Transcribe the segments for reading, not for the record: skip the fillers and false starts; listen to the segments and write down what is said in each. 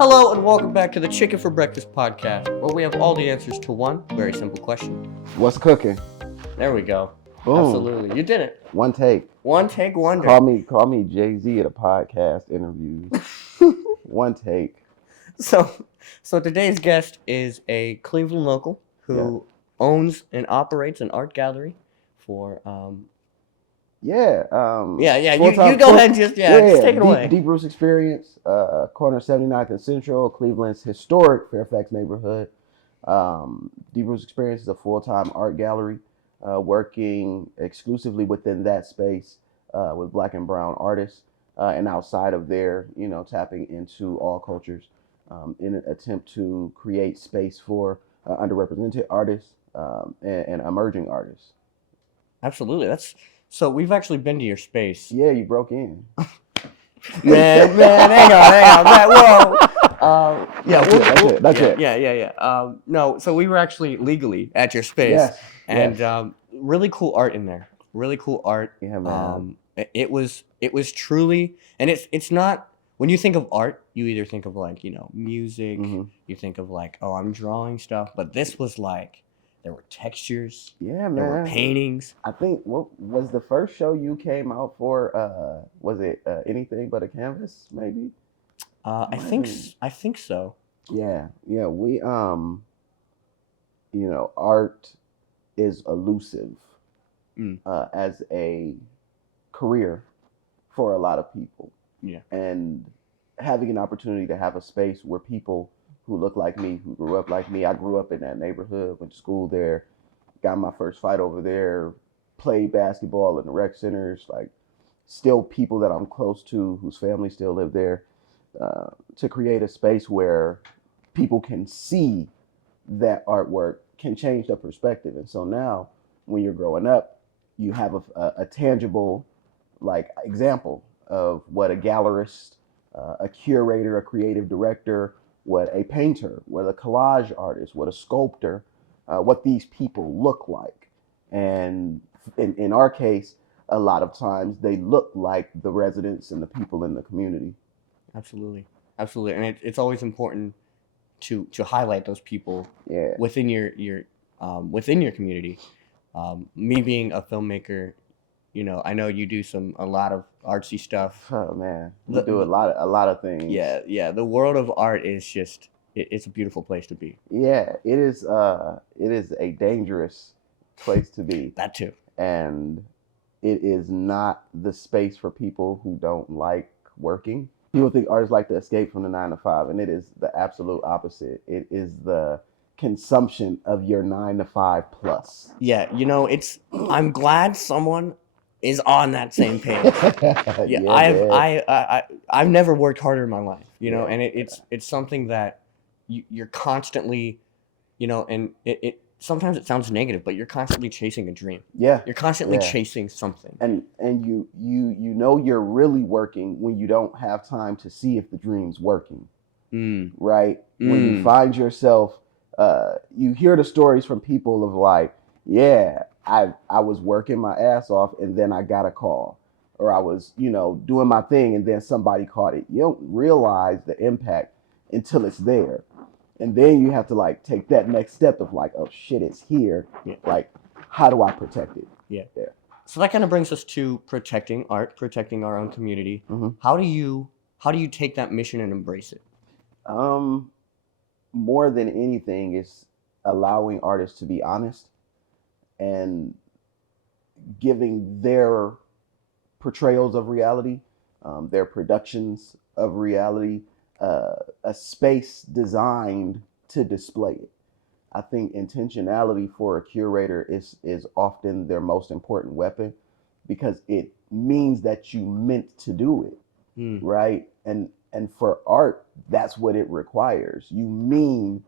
Hello and welcome back to the Chicken for Breakfast podcast, where we have all the answers to one very simple question. What's cooking? There we go. Boom. Absolutely. You did it. One take. One take wonder. Call me Jay-Z at a podcast interview. One take. So today's guest is a Cleveland local who owns and operates an art gallery for You go ahead and just take it away. Deep Roots Experience, corner 79th and Central, Cleveland's historic Fairfax neighborhood. Deep Roots Experience is a full-time art gallery working exclusively within that space with Black and brown artists, and outside of there, tapping into all cultures in an attempt to create space for underrepresented artists and emerging artists. Absolutely. So we've actually been to your space. Yeah, you broke in. man, hang on. Whoa. That's it. Yeah. No, so we were actually legally at your space, and really cool art in there. Really cool art. Yeah, man. It was truly, and it's not. When you think of art, you either think of music. Mm-hmm. You think of I'm drawing stuff, but this was there were textures. Yeah, man. There were paintings. I think what was the first show you came out for? Was it Anything But a Canvas? Maybe. I think so. Yeah. We art is elusive as a career for a lot of people. Yeah. And having an opportunity to have a space where people who look like me, who grew up like me. I grew up in that neighborhood, went to school there, got my first fight over there, played basketball in the rec centers, still people that I'm close to whose families still live there, to create a space where people can see that artwork can change their perspective. And so now when you're growing up, you have a tangible example of what a gallerist, a curator, a creative director, what a painter, what a collage artist, what a sculptor, what these people look like. And in our case, a lot of times they look like the residents and the people in the community. Absolutely. And it's always important to highlight those people within your community. Me being a filmmaker, I know you do a lot of artsy stuff. Oh man, we do a lot of things. Yeah. The world of art is just it's a beautiful place to be. Yeah, it is. It is a dangerous place to be. That too. And it is not the space for people who don't like working. People think artists like to escape from the 9 to 5, and it is the absolute opposite. It is the consumption of your 9 to 5 plus. Yeah, I'm glad someone is on that same page. I've never worked harder in my life, and it's something that you're constantly, and it sometimes it sounds negative, but you're constantly chasing a dream. Yeah. You're constantly chasing something. And you you're really working when you don't have time to see if the dream's working. Right? When you find yourself, you hear the stories from people of I was working my ass off and then I got a call, or I was, doing my thing and then somebody caught it. You don't realize the impact until it's there. And then you have to take that next step of oh shit, it's here. Yeah. How do I protect it? Yeah. So that kind of brings us to protecting art, protecting our own community. Mm-hmm. How do you take that mission and embrace it? More than anything is allowing artists to be honest and giving their portrayals of reality, their productions of reality, a space designed to display it. I think intentionality for a curator is often their most important weapon, because it means that you meant to do it, right? And for art, that's what it requires. You mean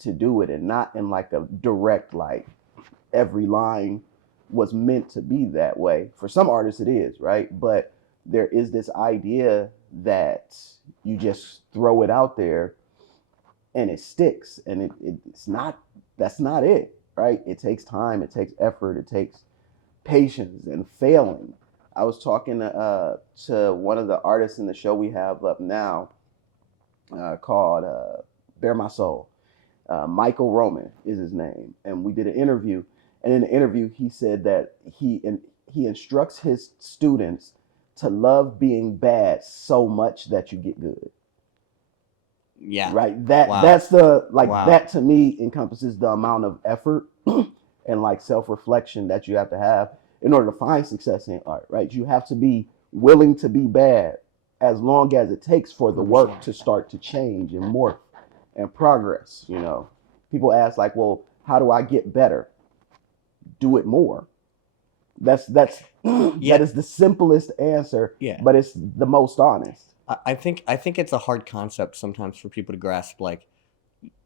to do it, and not in a direct every line was meant to be that way. For some artists it is, right? But there is this idea that you just throw it out there and it sticks, and that's not it, right? It takes time, it takes effort, it takes patience and failing. I was talking to one of the artists in the show we have up now, called Bare My Soul. Michael Roman is his name, and we did an interview. And in the interview, he said that he instructs his students to love being bad so much that you get good. Yeah. Right. Wow. That's the Wow. that to me encompasses the amount of effort and like self-reflection that you have to have in order to find success in art. Right. You have to be willing to be bad as long as it takes for the work to start to change and morph and progress. You know, people ask like, well, how do I get better? Do it more. That's Yeah. that is the simplest answer, Yeah. but it's the most honest. I think it's a hard concept sometimes for people to grasp. Like,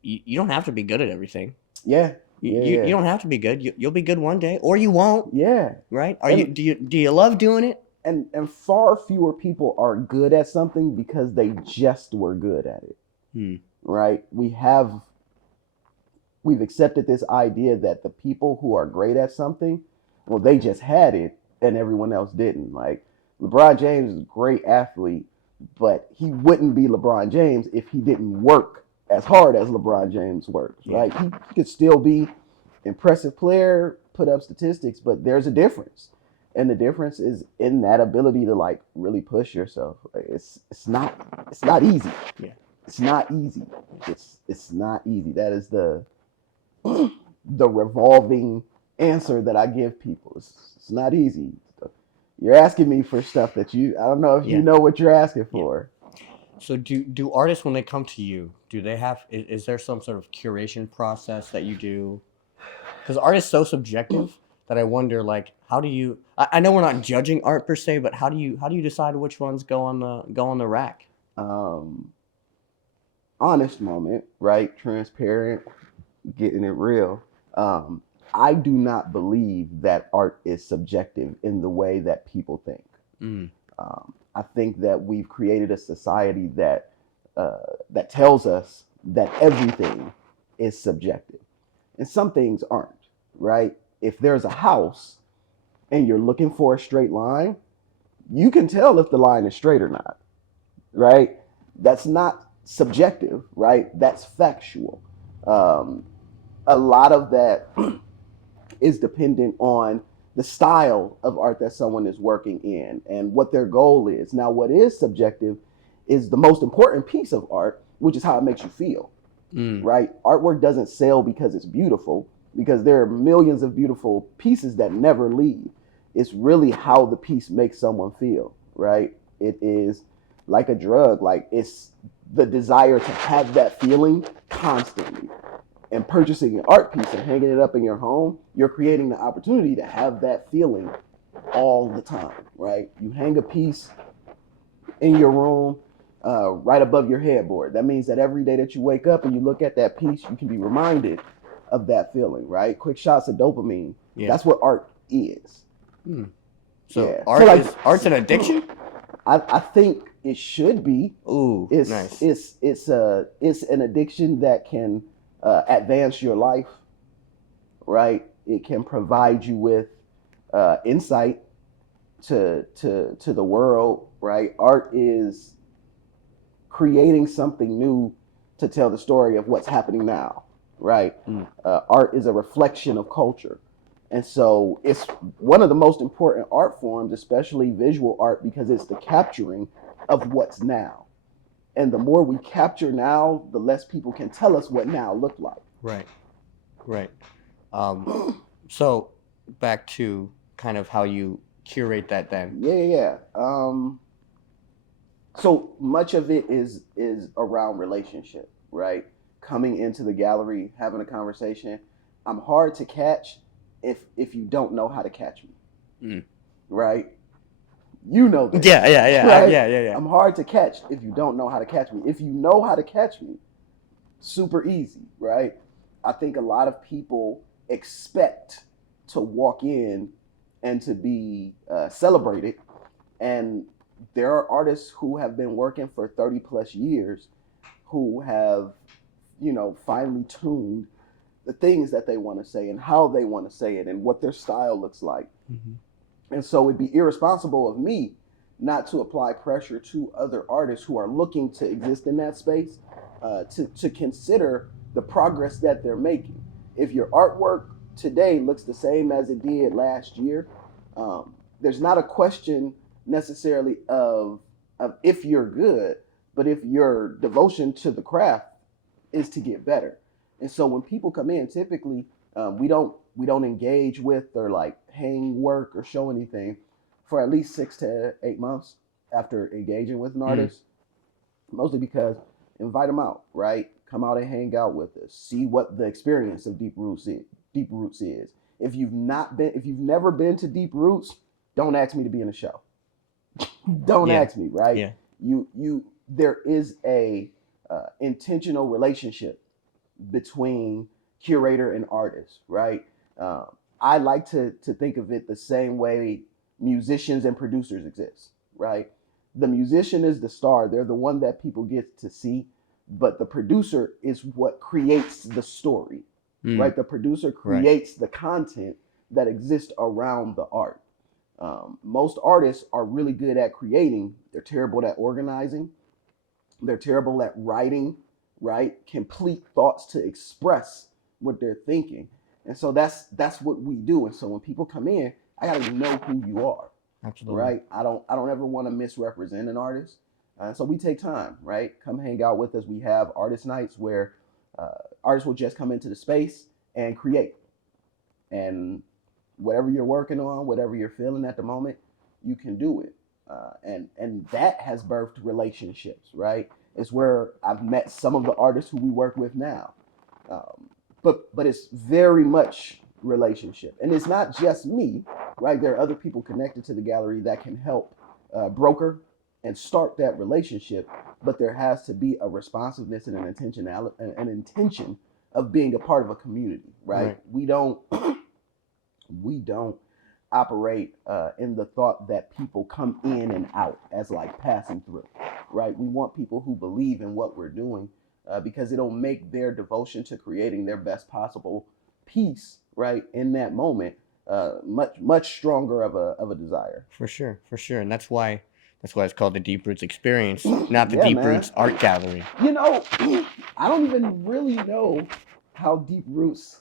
you don't have to be good at everything. Yeah. You don't have to be good. You'll be good one day, or you won't. Yeah. Right? Do you love doing it? And far fewer people are good at something because they just were good at it. Right? We've accepted this idea that the people who are great at something, well, they just had it and everyone else didn't. Like LeBron James is a great athlete, but he wouldn't be LeBron James if he didn't work as hard as LeBron James works, right? He could still be impressive player, put up statistics, but there's a difference. And the difference is in that ability to like really push yourself. Like, it's not easy. Yeah. It's not easy. It's not easy. That is the revolving answer that I give people. It's not easy. You're asking me for stuff that I don't know if you know what you're asking for. So do artists, when they come to you, do they have, is there some sort of curation process that you do? Because art is so subjective that I wonder, like, how do you, I know we're not judging art per se, but how do you decide which ones go on the rack? Honest moment, right? Transparent, getting it real. I do not believe that art is subjective in the way that people think. I think that we've created a society that tells us that everything is subjective, and some things aren't. Right? If there's a house and you're looking for a straight line, you can tell if the line is straight or not. Right? That's not subjective. Right? That's factual. A lot of that is dependent on the style of art that someone is working in and what their goal is. Now, what is subjective is the most important piece of art, which is how it makes you feel, right? Artwork doesn't sell because it's beautiful, because there are millions of beautiful pieces that never leave. It's really how the piece makes someone feel, right? It is like a drug. Like, it's the desire to have that feeling constantly. And purchasing an art piece and hanging it up in your home, you're creating the opportunity to have that feeling all the time, right? You hang a piece in your room right above your headboard. That means that every day that you wake up and you look at that piece, you can be reminded of that feeling, right? Quick shots of dopamine. Yeah. That's what art is. So art's an addiction? I think it should be. Ooh, nice. It's an addiction that can advance your life, right? It can provide you with insight to the world, right? Art is creating something new to tell the story of what's happening now, right? Art is a reflection of culture. And so it's one of the most important art forms, especially visual art, because it's the capturing of what's now. And the more we capture now, the less people can tell us what now looked like. Right. So back to kind of how you curate that then. Yeah. So much of it is around relationship, right? Coming into the gallery, having a conversation. I'm hard to catch if you don't know how to catch me, right? You know that. Yeah. Right? Yeah. I'm hard to catch if you don't know how to catch me. If you know how to catch me, super easy, right? I think a lot of people expect to walk in and to be celebrated. And there are artists who have been working for 30 plus years who have, finely tuned the things that they want to say and how they want to say it and what their style looks like. And so it'd be irresponsible of me not to apply pressure to other artists who are looking to exist in that space, to consider the progress that they're making. If your artwork today looks the same as it did last year, there's not a question necessarily of if you're good, but if your devotion to the craft is to get better. And so when people come in, typically we don't engage with or like hang work or show anything for at least 6 to 8 months after engaging with an artist. Mostly because invite them out, right? Come out and hang out with us. See what the experience of Deep Roots is. Deep Roots is. If you've never been to Deep Roots, don't ask me to be in a show. Don't ask me, right? Yeah. There is a intentional relationship between curator and artist, right? I like to think of it the same way musicians and producers exist, right? The musician is the star. They're the one that people get to see, but the producer is what creates the story, right? The producer creates the content that exists around the art. Most artists are really good at creating. They're terrible at organizing. They're terrible at writing, right? Complete thoughts to express what they're thinking. And so that's what we do. And so when people come in, I gotta know who you are. Absolutely. Right? I don't ever want to misrepresent an artist. So we take time, right? Come hang out with us. We have artist nights where artists will just come into the space and create. And whatever you're working on, whatever you're feeling at the moment, you can do it. And that has birthed relationships, right? It's where I've met some of the artists who we work with now. But it's very much relationship. And it's not just me, right? There are other people connected to the gallery that can help broker and start that relationship. But there has to be a responsiveness and an intention of being a part of a community, right? We don't operate in the thought that people come in and out as like passing through, right? We want people who believe in what we're doing because it'll make their devotion to creating their best possible piece, right, in that moment, much stronger of a desire. For sure, and that's why it's called the Deep Roots Experience, not the Deep Roots Art Gallery. You know, I don't even really know how Deep Roots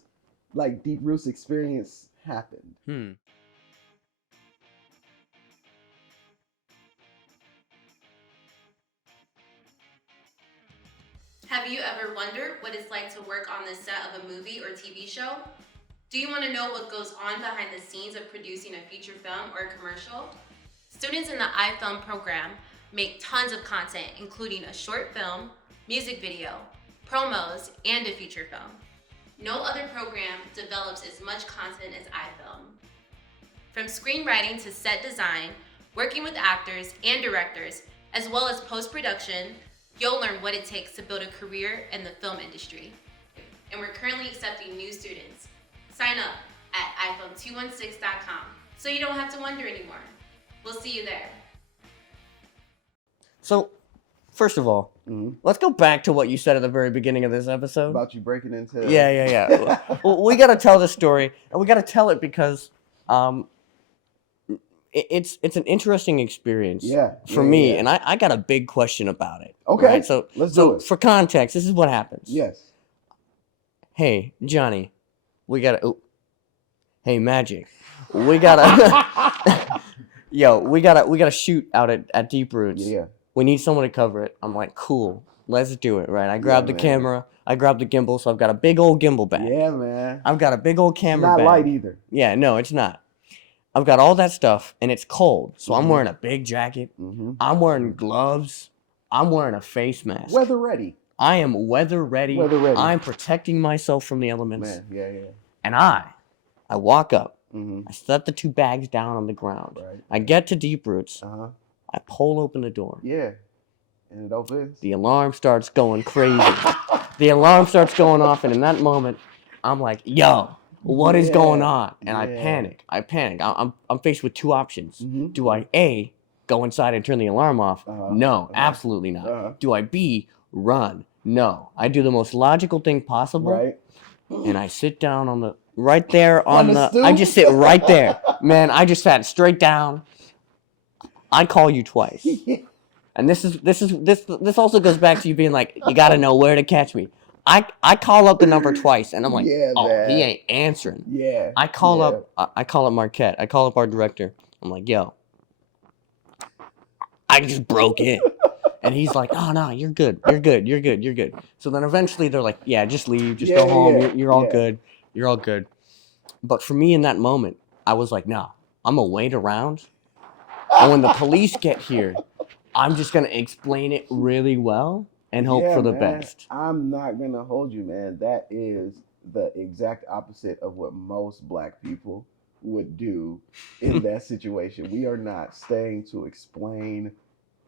Experience happened. Have you ever wondered what it's like to work on the set of a movie or TV show? Do you want to know what goes on behind the scenes of producing a feature film or a commercial? Students in the iFilm program make tons of content, including a short film, music video, promos, and a feature film. No other program develops as much content as iFilm. From screenwriting to set design, working with actors and directors, as well as post-production, you'll learn what it takes to build a career in the film industry. And we're currently accepting new students. Sign up at iPhone216.com so you don't have to wonder anymore. We'll see you there. So, first of all, let's go back to what you said at the very beginning of this episode. About you breaking into... Yeah. We got to tell this story, and we got to tell it because it's an interesting experience for me, and I got a big question about it. Okay, right? So let's do it. For context, this is what happens. Yes. Hey, Johnny, we got to... Hey, Magic, we got to... Yo, we gotta shoot out at Deep Roots. Yeah. We need someone to cover it. I'm like, cool, let's do it, right? I grabbed the camera, I grabbed the gimbal, so I've got a big old gimbal bag. Yeah, man. I've got a big old camera bag. Not light either. Yeah, no, it's not. I've got all that stuff, and it's cold, so I'm wearing a big jacket. I'm wearing gloves. I'm wearing a face mask. Weather ready. I am weather ready. I'm protecting myself from the elements. Man, yeah. And I walk up. I set the two bags down on the ground. Right. I get to Deep Roots. I pull open the door. Yeah. And it opens. The alarm starts going crazy. The alarm starts going off, and in that moment, I'm like, yo, what is going on? And I panic. I'm faced with two options. Do I A, go inside and turn the alarm off? No, absolutely not. Do I B, run? No. I do the most logical thing possible. Right. And I sit down on the... Right there on the stoop? I just sit right there. Man, I just sat straight down. I call you twice. And this also goes back to you being like, you got to know where to catch me. I call up the number twice, and I'm like, oh, he ain't answering. Yeah. I call up Marquette. I call up our director. I'm like, yo, I just broke in. And he's like, oh, no, you're good. You're good. You're good. You're good. So then eventually they're like, yeah, just leave. Just go home. You're all good. You're all good. But for me in that moment, I was like, no, I'm going to wait around. And when the police get here, I'm just going to explain it really well and hope for the best. I'm not going to hold you, man. That is the exact opposite of what most black people would do in that situation. We are not staying to explain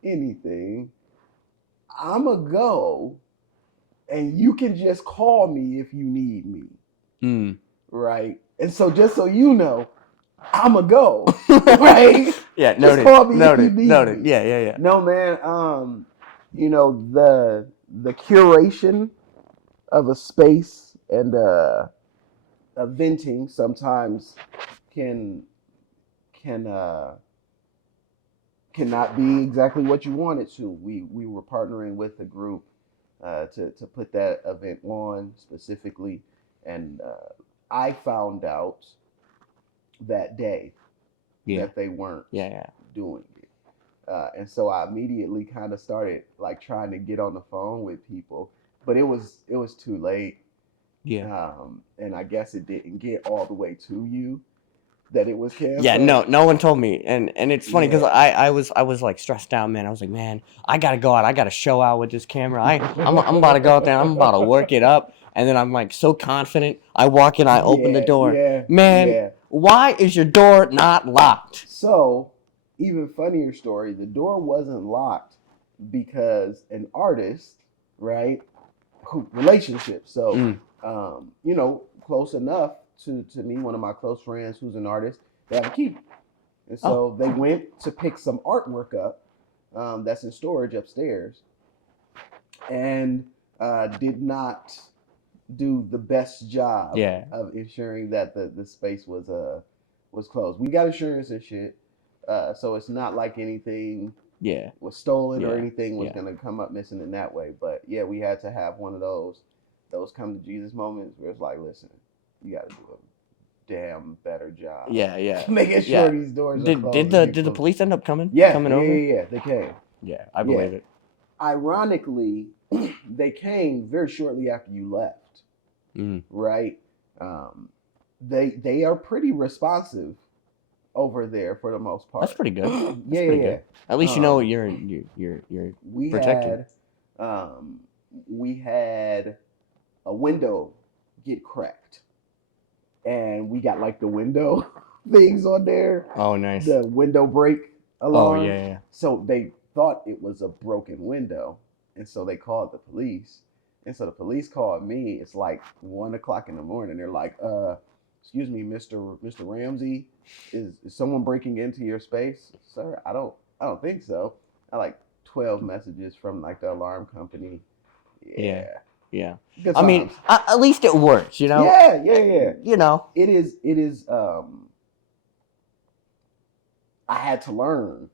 anything. I'ma go, and you can just call me if you need me, right? And so, just so you know, I'ma go, right? Yeah, just noted. call me Noted. if you need Noted. me. Yeah. No, man. You know, the curation of a space and a venting sometimes cannot be exactly what you want it to. We were partnering with a group to put that event on specifically, and I found out that day that they weren't doing it, and so I immediately kind of started like trying to get on the phone with people, but it was too late. And I guess it didn't get all the way to you that it was canceled. Yeah, no one told me, and it's funny because I was like stressed out, man. I was like, man, I gotta go out, I gotta show out with this camera. I'm about to go out there, I'm about to work it up, and then I'm like so confident. I walk in, I open the door, man. Why is your door not locked? So, even funnier story, the door wasn't locked because an artist, right? Relationship. So, you know, close enough to me, one of my close friends who's an artist, they have a key. And so they went to pick some artwork up that's in storage upstairs, and did not do the best job of ensuring that the space was closed. We got insurance and shit, so it's not like anything was stolen or anything was gonna come up missing in that way. But yeah, we had to have one of those come to Jesus moments where it's like, listen, you got to do a damn better job. Making sure these doors are closed. Did the police end up coming? Coming over? Yeah, they came. Yeah, I believe it. Ironically, they came very shortly after you left. Right? They are pretty responsive over there for the most part. That's pretty good. Good. At least you know you're protected. We had a window get cracked, and we got like the window things on there. Oh, nice. The window break alarm. Oh, yeah. So they thought it was a broken window, and so they called the police. And so the police called me. It's like 1 o'clock in the morning. They're like, excuse me, Mr. Ramsey, is someone breaking into your space? Sir, I don't think so. I like 12 messages from like the alarm company. Yeah. I mean, at least it works, you know? Yeah. You know. It is, I had to learn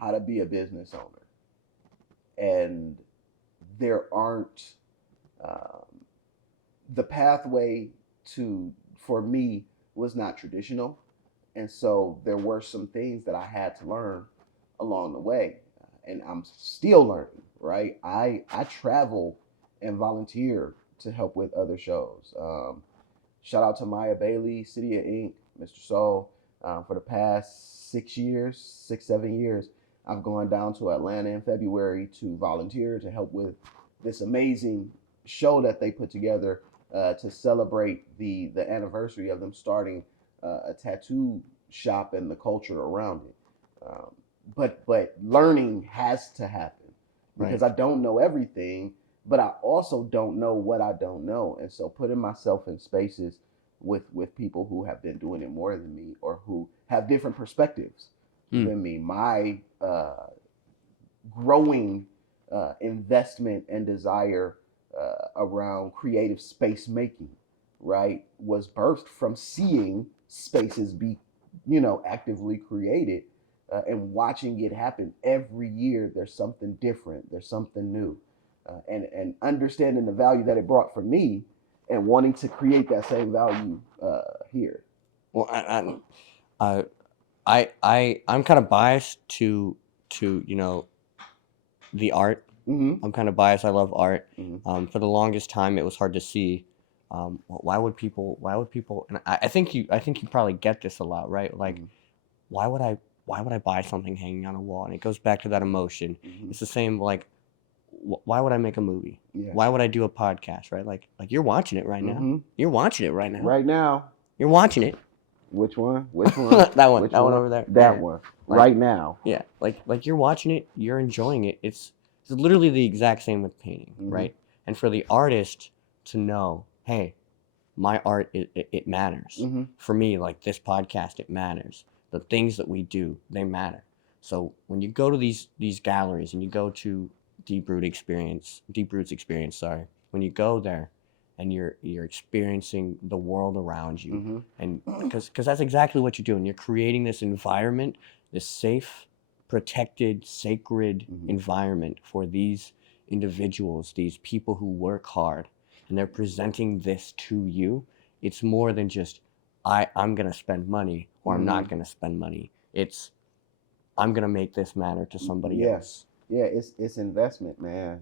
how to be a business owner. And there aren't, the pathway for me was not traditional. And so there were some things that I had to learn along the way. And I'm still learning, right? I travel and volunteer to help with other shows. Shout out to Maya Bailey, City of Ink, Mr. Soul. For the past 7 years, I've gone down to Atlanta in February to volunteer to help with this amazing show that they put together to celebrate the anniversary of them starting a tattoo shop and the culture around it. But learning has to happen because I don't know everything, but I also don't know what I don't know. And so putting myself in spaces with people who have been doing it more than me or who have different perspectives than me, my growing investment and desire around creative space making, right, was birthed from seeing spaces be, actively created and watching it happen every year. There's something different. There's something new, and understanding the value that it brought for me, and wanting to create that same value here. Well, I'm kind of biased to the art. Mm-hmm. I'm kind of biased. I love art. Mm-hmm. For the longest time, it was hard to see. Why would people? And I think you probably get this a lot, right? Like, why would I buy something hanging on a wall? And it goes back to that emotion. Mm-hmm. It's the same. Like, why would I make a movie? Yeah. Why would I do a podcast? Right? Like you're watching it right now. Mm-hmm. You're watching it right now. Right now. You're watching it. Which one? Which one? That one. Which that one over there. That yeah. one. Like, right now. Yeah. Like you're watching it. You're enjoying it. It's literally the exact same with painting, right? And for the artist to know, hey, my art, it matters. For me, like this podcast, it matters. The things that we do, they matter. So when you go to these galleries and you go to Deep Root's experience, when you go there and you're experiencing the world around you, and because that's exactly what you're doing. You're creating this environment, this safe, protected, sacred environment for these individuals, these people who work hard, and they're presenting this to you. It's more than just I'm gonna spend money or I'm not gonna spend money. It's I'm gonna make this matter to somebody else. Yeah, it's investment, man.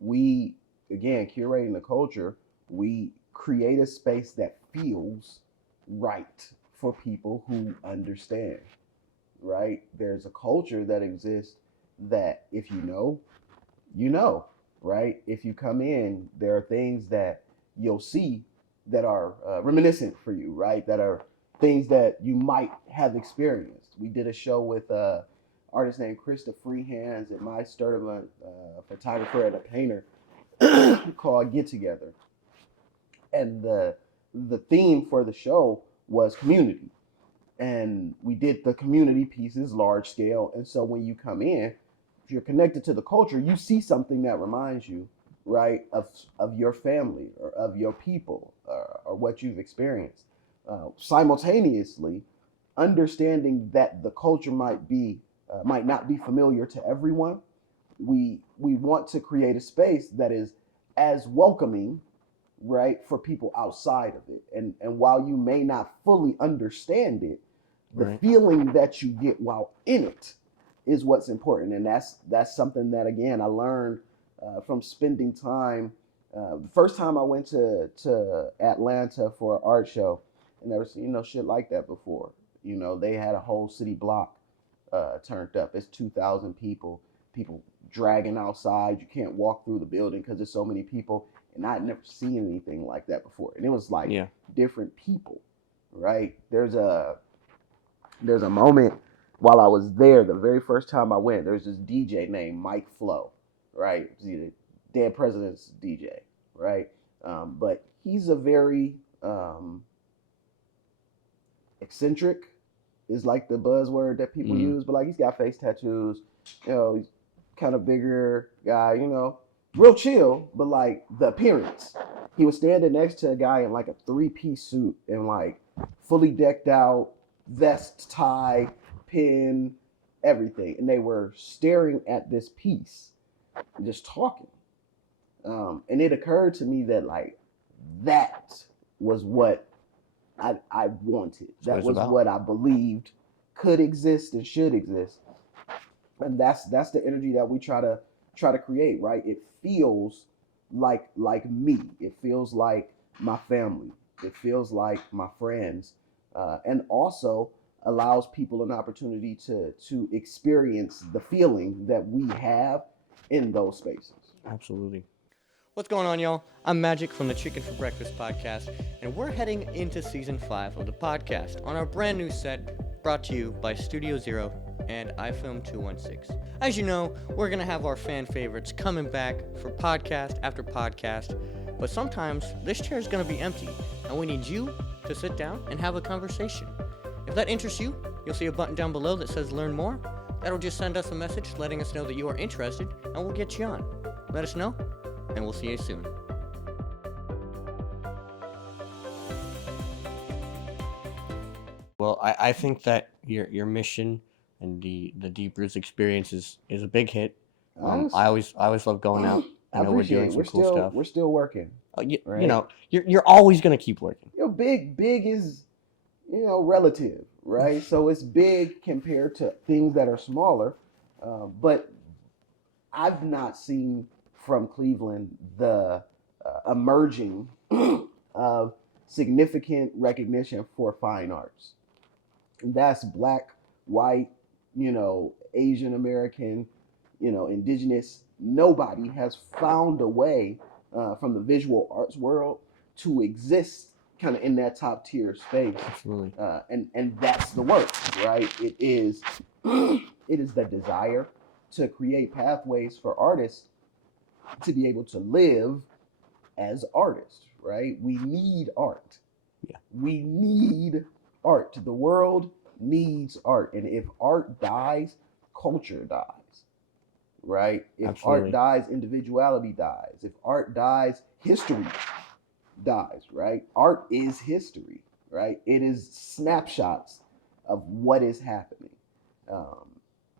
We again curating the culture. We create a space that feels right for people who understand. Right? There's a culture that exists that if you know, you know. Right? If you come in, there are things that you'll see that are reminiscent for you. Right? That are things that you might have experienced. We did a show with artist named Krista Freehands and my Sturdivant, photographer and a painter called Get Together. And the theme for the show was community. And we did the community pieces large scale. And so when you come in, if you're connected to the culture, you see something that reminds you, right, of your family or of your people or what you've experienced. Simultaneously, understanding that the culture might not be familiar to everyone, we want to create a space that is as welcoming, right, for people outside of it. And while you may not fully understand it, the feeling that you get while in it is what's important. And that's something that, again, I learned from spending time. The first time I went to Atlanta for an art show, I never seen shit like that before. They had a whole city block turned up. It's 2,000 people dragging outside. You can't walk through the building because there's so many people. And I'd never seen anything like that before. And it was like different people, right? There's a moment while I was there, the very first time I went, there's this DJ named Mike Flo, right? He's the Dead President's DJ, right? But he's a very eccentric is like the buzzword that people use, but like he's got face tattoos, he's kind of bigger guy, real chill, but like the appearance. He was standing next to a guy in like a 3-piece suit and like fully decked out, vest, tie, pin, everything. And they were staring at this piece and just talking. And it occurred to me that like that was what I wanted. That was what I believed could exist and should exist. And that's the energy that we try to create, right? It feels like me. It feels like my family. It feels like my friends, and also allows people an opportunity to experience the feeling that we have in those spaces. Absolutely. What's going on, y'all? I'm Magic from the Chicken for Breakfast podcast, and we're heading into season 5 of the podcast on our brand new set brought to you by Studio Zero and iFilm 216. As you know, we're going to have our fan favorites coming back for podcast after podcast, but sometimes this chair is going to be empty, and we need you to sit down and have a conversation. If that interests you, you'll see a button down below that says Learn More. That'll just send us a message letting us know that you are interested, and we'll get you on. Let us know, and we'll see you soon. Well, I think that your mission the Deep Roots experience is a big hit. Honest, I always love going out. I I know we're appreciate doing it. some cool stuff. We're still working, You right? know, you're always gonna keep working. Big is, relative, right? So it's big compared to things that are smaller, but I've not seen from Cleveland the emerging of significant recognition for fine arts. And that's black, white, Asian American, indigenous. Nobody has found a way from the visual arts world to exist kind of in that top tier space. Absolutely. And that's the work, right? It is the desire to create pathways for artists to be able to live as artists, right? We need art. Yeah. We need art. The world needs art. And if art dies, culture dies, right? If Absolutely. art dies, individuality dies. If art dies, history dies, right? Art is history, right? It is snapshots of what is happening.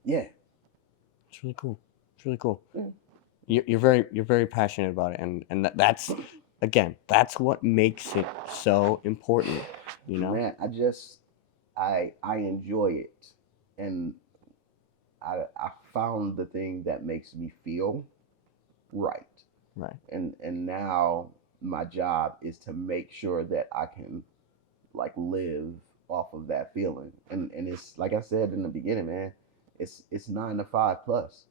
Yeah. It's really cool. It's really cool. Yeah. You're very passionate about it, and that's again, that's what makes it so important. Man, I enjoy it, and I found the thing that makes me feel right. Right. And now my job is to make sure that I can like live off of that feeling. And it's like I said in the beginning, man, it's 9 to 5 plus.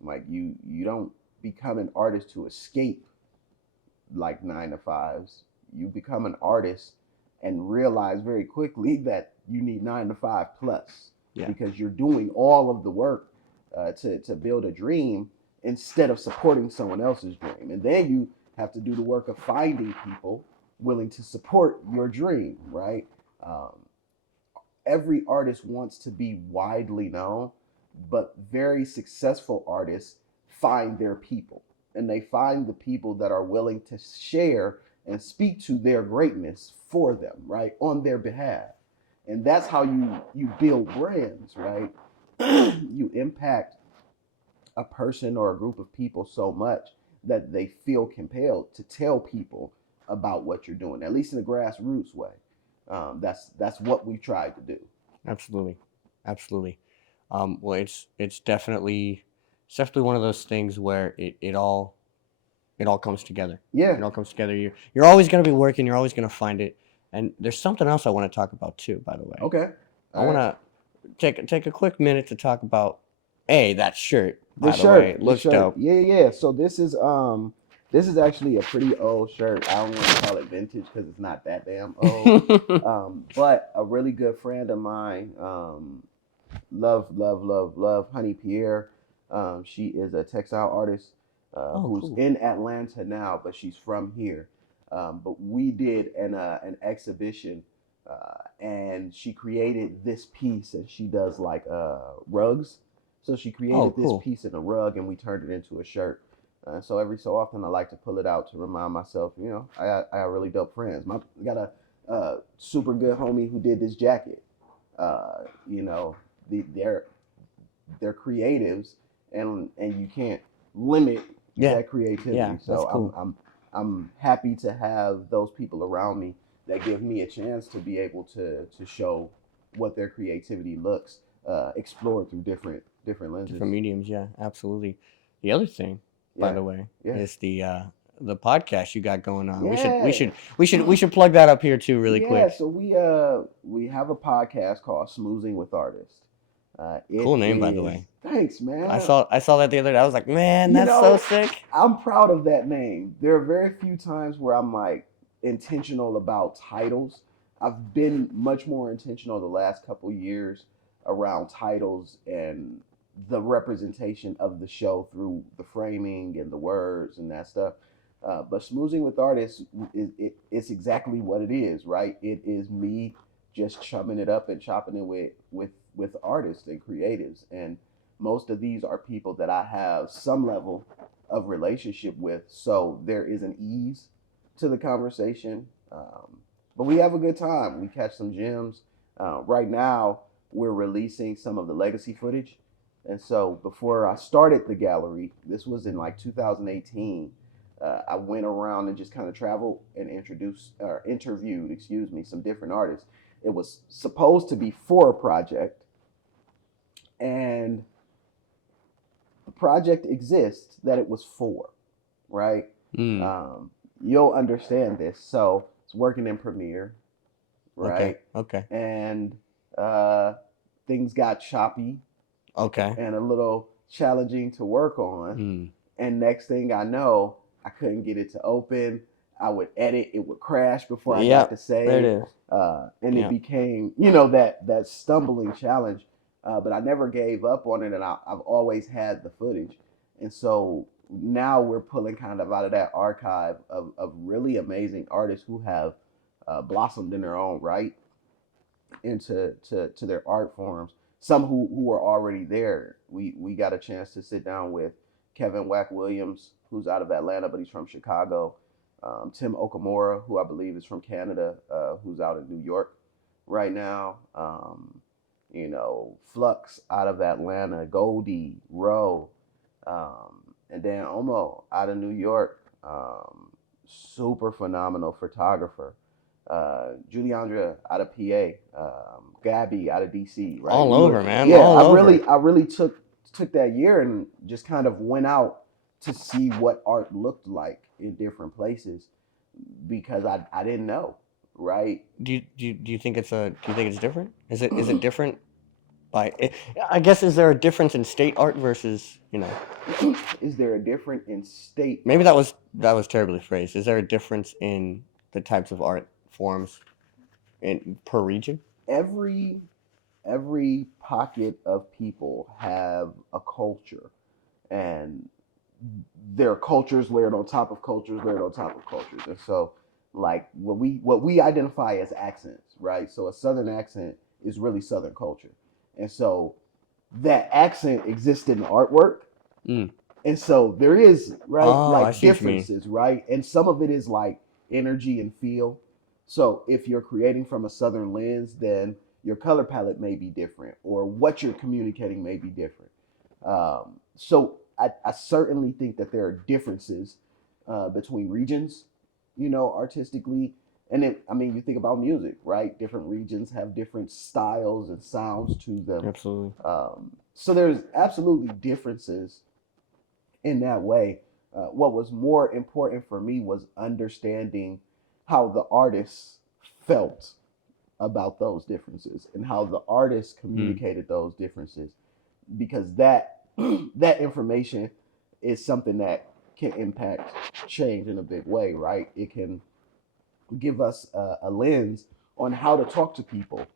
Like you don't become an artist to escape like 9 to 5s. You become an artist and realize very quickly that you need 9 to 5 plus. Yeah. Because you're doing all of the work to build a dream instead of supporting someone else's dream. And then you have to do the work of finding people willing to support your dream, right? Every artist wants to be widely known, but very successful artists find their people, and they find the people that are willing to share and speak to their greatness for them, right, on their behalf. And that's how you build brands, right? You impact a person or a group of people so much that they feel compelled to tell people about what you're doing, at least in a grassroots way. That's what we tried to do. Absolutely. Well, it's definitely one of those things where it all comes together. Yeah. It all comes together. You're always gonna be working. You're always gonna find it. And there's something else I want to talk about too. By the way. Okay. I want to take a quick minute to talk about that shirt. By The the shirt way, it looks shirt. dope. Yeah. So this is actually a pretty old shirt. I don't want to call it vintage because it's not that damn old. But a really good friend of mine, love Honey Pierre. She is a textile artist who's cool. in Atlanta now, but she's from here. But we did an exhibition, and she created this piece, and she does like rugs. So she created cool. this piece in a rug, and we turned it into a shirt. So every so often, I like to pull it out to remind myself, I got really dope friends. I got a super good homie who did this jacket. They're creatives, and you can't limit that creativity. Yeah, so that's cool. I'm happy to have those people around me that give me a chance to be able to show what their creativity looks, explored through different lenses, different mediums. Yeah, absolutely. The other thing, by the way, is the podcast you got going on. Yeah. We should plug that up here too, really quick. Yeah, so we have a podcast called Smoozing with Artists. Cool name, by the way. Thanks, man. I saw that the other day. I was like, man, that's so sick. I'm proud of that name. There are very few times where I'm like intentional about titles. I've been much more intentional the last couple years around titles and the representation of the show through the framing and the words and that stuff. But Smoozing with Artists it's exactly what it is, right? It is me just chumming it up and chopping it with artists and creatives. And most of these are people that I have some level of relationship with. So there is an ease to the conversation. But we have a good time. We catch some gems. Right now, we're releasing some of the legacy footage. And so before I started the gallery, this was in like 2018. I went around and just kind of traveled and interviewed, some different artists. It was supposed to be for a project, and the project exists that it was for, right? You'll understand this. So it's working in Premiere, right? Okay. And things got choppy. Okay. And a little challenging to work on. And next thing I know, I couldn't get it to open. I would edit, it would crash before I got to save. There it is. And it became, that stumbling challenge. But I never gave up on it, and I've always had the footage. And so now we're pulling kind of out of that archive of really amazing artists who have blossomed in their own right into to their art forms. Some who were already there. We got a chance to sit down with Kevin Wack Williams, who's out of Atlanta, but he's from Chicago. Tim Okamura, who I believe is from Canada, who's out in New York right now. Flux out of Atlanta, Goldie, Roe, and Dan Omo out of New York. Super phenomenal photographer. Juliandra out of PA, Gabby out of DC, right? All over, man. Yeah, all over. I really took that year and just kind of went out to see what art looked like in different places because I didn't know, right? Do you think it's different? Is it different? I guess, is there a difference in state art versus, Is there a difference in state? Maybe that was terribly phrased. Is there a difference in the types of art forms per region? Every pocket of people have a culture, and there are cultures layered on top of cultures, layered on top of cultures. And so, like, what we identify as accents, right? So a Southern accent is really Southern culture. And so that accent exists in the artwork. And so there is, right, differences, right? And some of it is like energy and feel. So if you're creating from a Southern lens, then your color palette may be different, or what you're communicating may be different. So I certainly think that there are differences between regions, artistically. And then, you think about music, right? Different regions have different styles and sounds to them. Absolutely. So there's absolutely differences in that way. What was more important for me was understanding how the artists felt about those differences and how the artists communicated those differences, because that information is something that can impact change in a big way, right? It can give us a lens on how to talk to people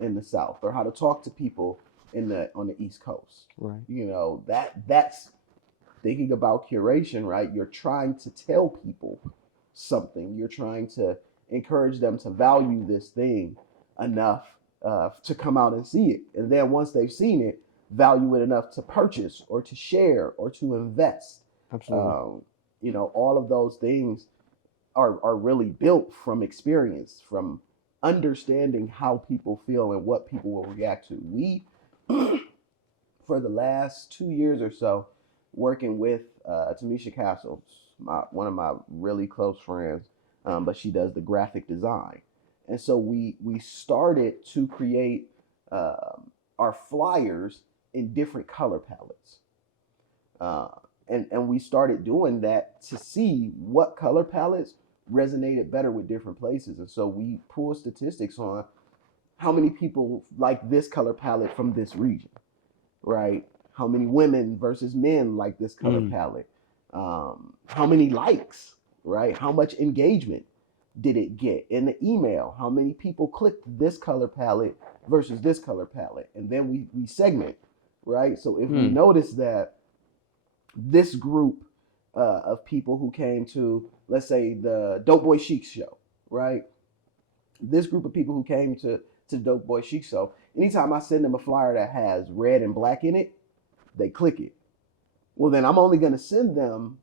in the South, or how to talk to people on the East Coast. Right. That's thinking about curation, right? You're trying to tell people something. You're trying to encourage them to value this thing enough to come out and see it. And then once they've seen it, value it enough to purchase or to share or to invest. Absolutely. All of those things are really built from experience, from understanding how people feel and what people will react to. We, for the last 2 years or so, working with Tamisha Castle, one of my really close friends, but she does the graphic design. And so we started to create our flyers in different color palettes. And we started doing that to see what color palettes resonated better with different places. And so we pulled statistics on how many people like this color palette from this region, right? How many women versus men like this color palette? How many likes, right? How much engagement did it get in the email? How many people clicked this color palette versus this color palette? And then we segment, right? So if we notice that this group of people who came to, let's say, the Dope Boy Chic show, right? This group of people who came to Dope Boy Chic show, anytime I send them a flyer that has red and black in it, they click it. Well, then I'm only going to send them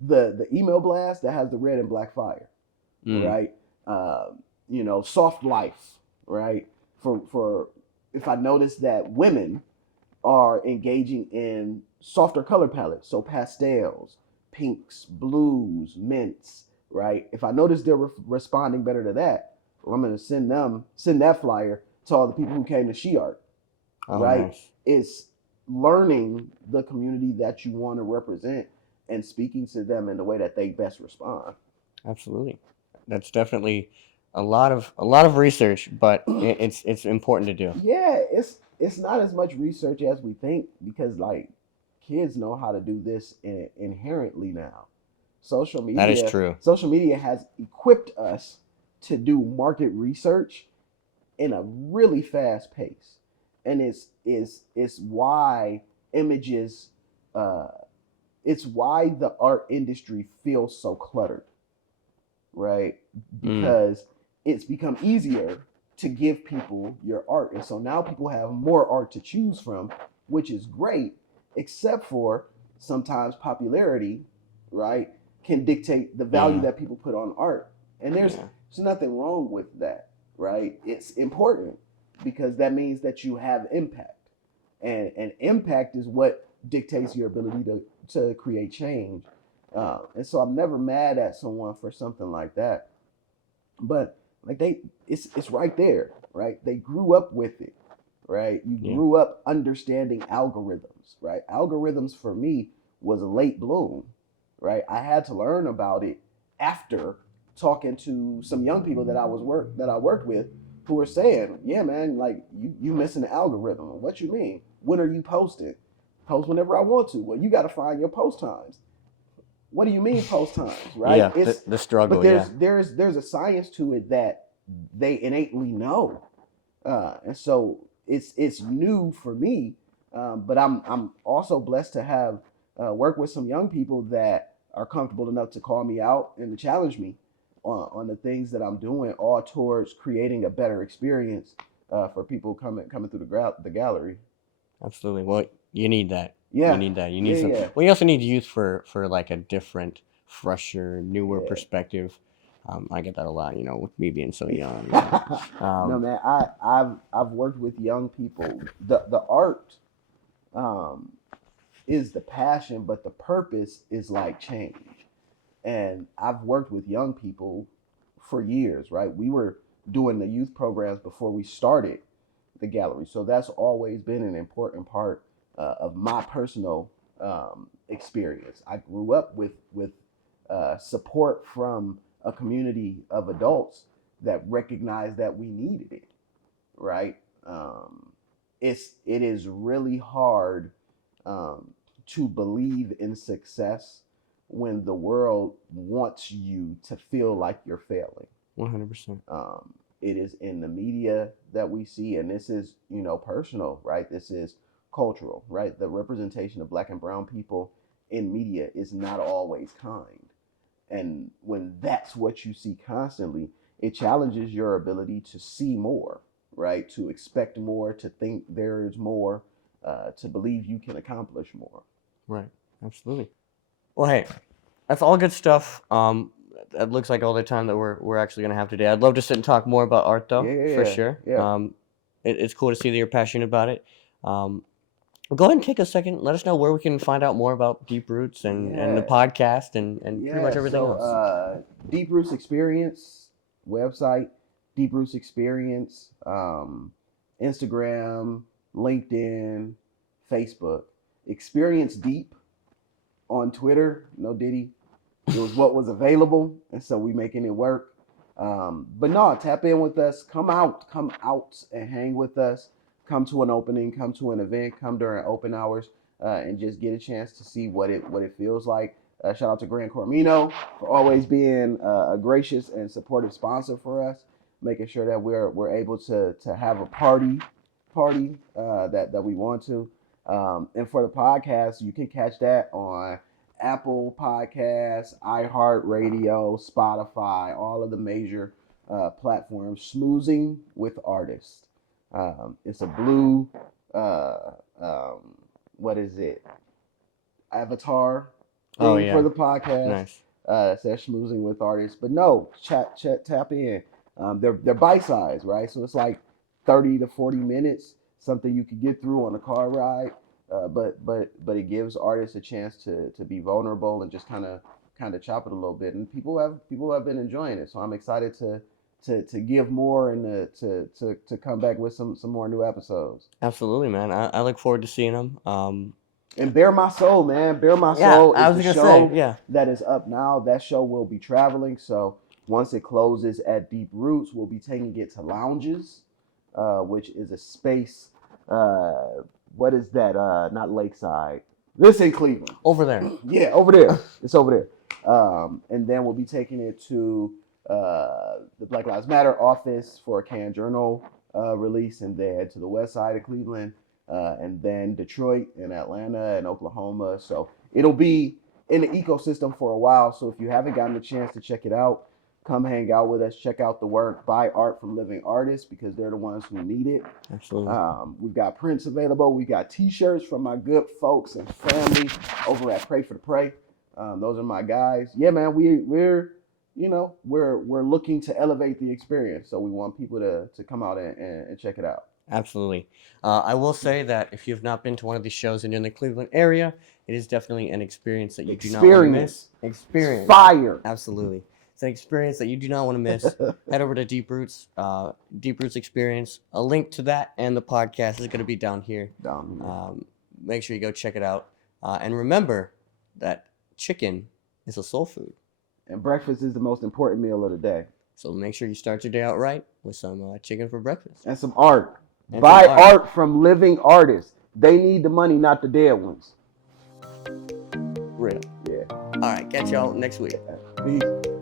the email blast that has the red and black fire, right? Soft life, right? For if if I notice that women are engaging in softer color palettes, so pastels, pinks, blues, mints, right? If I notice they're responding better to that, well, I'm going to send that flyer to all the people who came to She Art, right? Nice. It's learning the community that you want to represent and speaking to them in the way that they best respond. Absolutely. That's definitely a lot of research, but it's important to do. Yeah, it's not as much research as we think, because like kids know how to do this inherently now. That is true. Social media has equipped us to do market research in a really fast pace, and it's why images, it's why the art industry feels so cluttered, right? Because it's become easier to give people your art, and so now people have more art to choose from, which is great, except for sometimes popularity, right, can dictate the value that people put on art. And there's nothing wrong with that, right? It's important because that means that you have impact, and impact is what dictates your ability to create change. And so I'm never mad at someone for something like that, but like it's right there, right? They grew up with it, right? You grew up understanding algorithms, right? Algorithms for me was a late bloom, right? I had to learn about it after talking to some young people that I worked with, who were saying, "Yeah, man, like you missing the algorithm." What you mean? When are you posting? Post whenever I want to. Well, you got to find your post times. What do you mean post times, right? Yeah, it's the struggle. But there's a science to it that they innately know, and so it's new for me. But I'm also blessed to have worked with some young people that are comfortable enough to call me out and to challenge me on the things that I'm doing, all towards creating a better experience for people coming through the gallery. Absolutely. Well, you need that. Yeah. You need that. You need some. Yeah. Well, you also need youth for like a different, fresher, newer perspective. I get that a lot, with me being so young. No, man, I've worked with young people. The art is the passion, but the purpose is like change. And I've worked with young people for years, right? We were doing the youth programs before we started the gallery, so that's always been an important part of my personal experience. I grew up with support from a community of adults that recognized that we needed it, right? It is really hard to believe in success when the world wants you to feel like you're failing. 100%. It is in the media that we see, and this is, personal, right? This is cultural, right? The representation of Black and brown people in media is not always kind. And when that's what you see constantly, it challenges your ability to see more, right? To expect more, to think there is more, to believe you can accomplish more. Right. Absolutely. Well, hey, that's all good stuff. That looks like all the time that we're actually gonna have today. I'd love to sit and talk more about art, though, for sure. Yeah. It's cool to see that you're passionate about it. Go ahead and take a second. Let us know where we can find out more about Deep Roots and the podcast and pretty much everything else. Deep Roots Experience website, Deep Roots Experience, Instagram, LinkedIn, Facebook. Experience Deep on Twitter. No Diddy. It was what was available, and so we making it work. But no, tap in with us. Come out and hang with us. Come to an opening, come to an event, come during open hours, and just get a chance to see what it feels like. Shout out to Grant Cormino for always being a gracious and supportive sponsor for us, making sure that we're able to have a party that we want to. And for the podcast, you can catch that on Apple Podcasts, iHeartRadio, Spotify, all of the major platforms. Schmoozing with Artists. It's a blue, what is it? Avatar thing for the podcast. Nice. It says Schmoozing with Artists. But no, tap in. They're bite-sized, right? So it's like 30 to 40 minutes. something you could get through on a car ride. But it gives artists a chance to be vulnerable and just kind of chop it a little bit. And people have been enjoying it. So I'm excited to give more and to come back with some more new episodes. Absolutely, man. I look forward to seeing them. And Bare My Soul, man. Bare My Soul is the show that is up now. That show will be traveling. So once it closes at Deep Roots, we'll be taking it to Lounges, which is a space. What is that? Not Lakeside. This in Cleveland. Over there. Yeah, over there. It's over there. And then we'll be taking it to the Black Lives Matter office for a Can Journal release, and then to the west side of Cleveland. And then Detroit and Atlanta and Oklahoma. So it'll be in the ecosystem for a while. So if you haven't gotten a chance to check it out, come hang out with us. Check out the work. Buy art from living artists because they're the ones who need it. Absolutely. We've got prints available. We got T-shirts from my good folks and family over at Pray for the Prey. Those are my guys. Yeah, man. We're looking to elevate the experience. So we want people to come out and check it out. Absolutely. I will say that if you have not been to one of these shows and you're in the Cleveland area, it is definitely an experience that you do not want to miss. Experience. Fire. Absolutely. It's an experience that you do not want to miss. Head over to Deep Roots Experience. A link to that and the podcast is going to be down here. Make sure you go check it out. And remember that chicken is a soul food. And breakfast is the most important meal of the day. So make sure you start your day out right with some chicken for breakfast. And some art. Buy art from living artists. They need the money, not the dead ones. Real. Yeah. All right. Catch y'all next week. Peace.